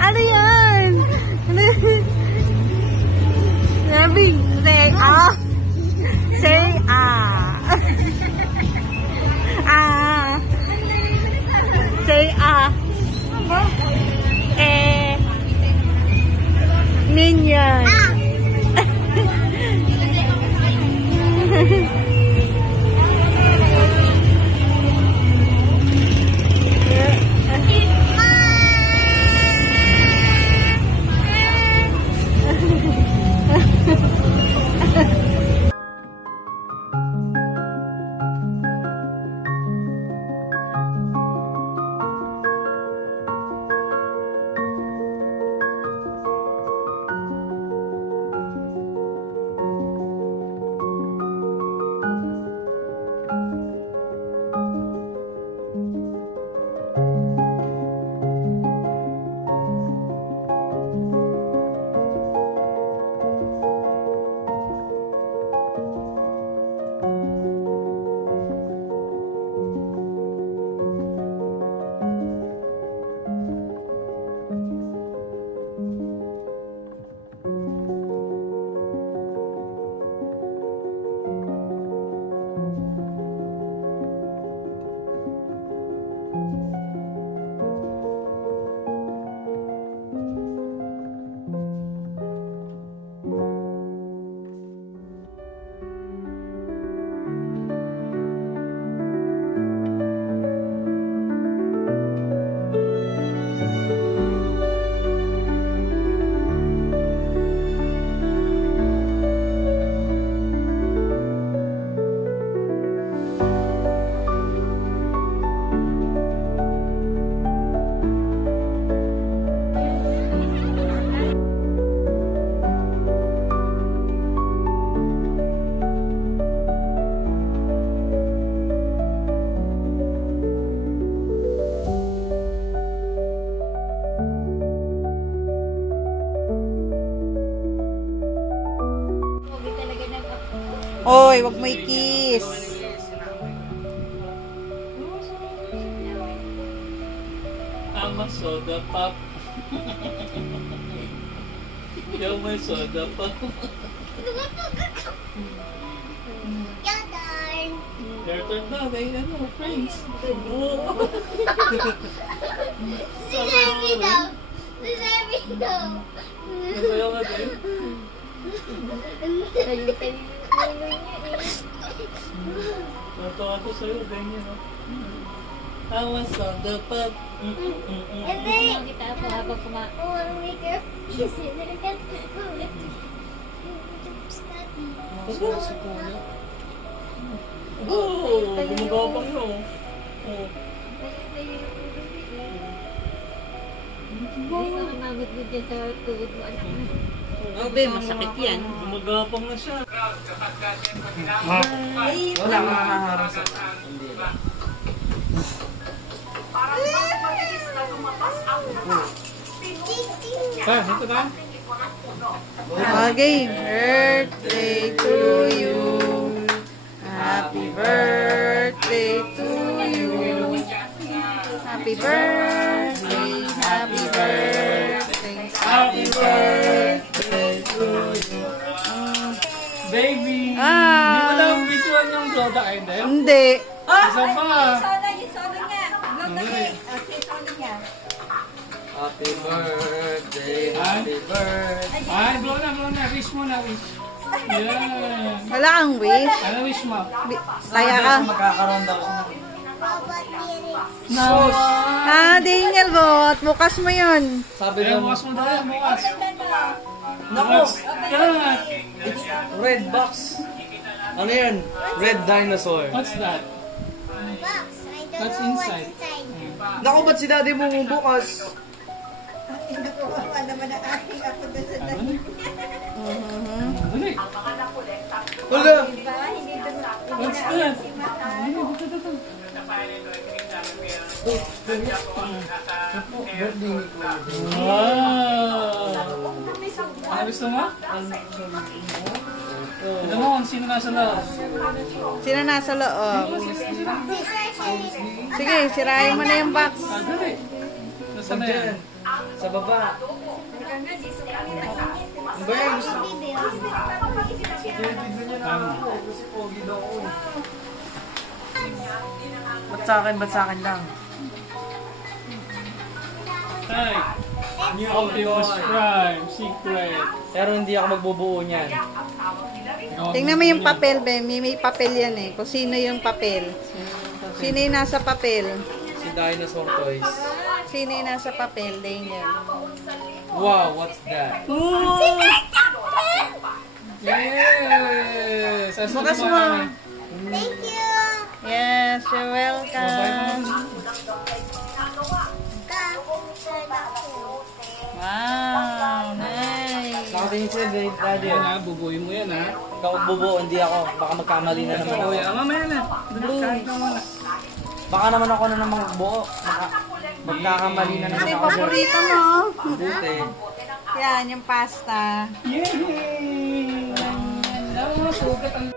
Ano yan? Sabi, say ah. Say ah. Ah. Say ah. Minion. Oy, wag mo i-kiss. I'm a soda pop. You're my soda pop. Your turn na, dahil ano, friends. Masaya ka din. Natawa ko sa'yo, ganyan, no? I was on the pub. Kita ako habang Kasi si Kuya. Oo, gumagapang na, oh. Oo. Hindi ko namamagod dyan sa tuhod mo, anak mo. Obe, masakit yan. Gumagapang na siya. Wala kang makaharap sa Ito ka? Okay. Birthday to you. Happy birthday to you. Happy birthday. Happy birthday. Happy birthday to you. Baby! Ah. Hindi mo lang bituan yung soda kayo dahil? Hindi. Isa pa! Happy birthday, happy birthday. Ay, blow na. Wish mo na, wish. Yan. Wala kang wish. Ano wish mo? Kaya ka. Magkakaroon daw ako No! Daniel Bot. Bukas mo yun. Sabi Kaya lang, bukas mo tayo, bukas. Naku! Yan! It's red box. Ano yan? Red dinosaur. What's that? What's inside? Naku, ba't si daddy mo bukas? Dali. Wala! What's that? Wow! Ano gusto mo? Tignan mo kung sino nasa loob. Sino nasa loob? Sige, sirayin mo na yung box. Dali. Nasaan na yan? Sa baba. Ang ba yan? Gusto Ba't sa akin lang? Hi! Optimus Prime, secret. Pero hindi ako magbubuo niyan. Tingnan mo yung papel, be. May papel yan eh. Kung sino yung papel. Sino yung nasa papel? Si Dinosaur Toys. Sino yung nasa papel, Daniel? Wow, what's that? Yes! Bukas mo. Yes, you're welcome. Wow, nice. Nakatingin sila, daddy. Yan ha, bubuin mo yan ha. Ikaw magbubuo, hindi ako. Baka magkamali na naman ako. Bubuin. Mamaya na. Kahit na muna. Baka naman ako na naman magbuo. Magkakamali na Ano naman yung ako. paborito mo? Buti. Yan, yung pasta. Yay! Ang sugat ang...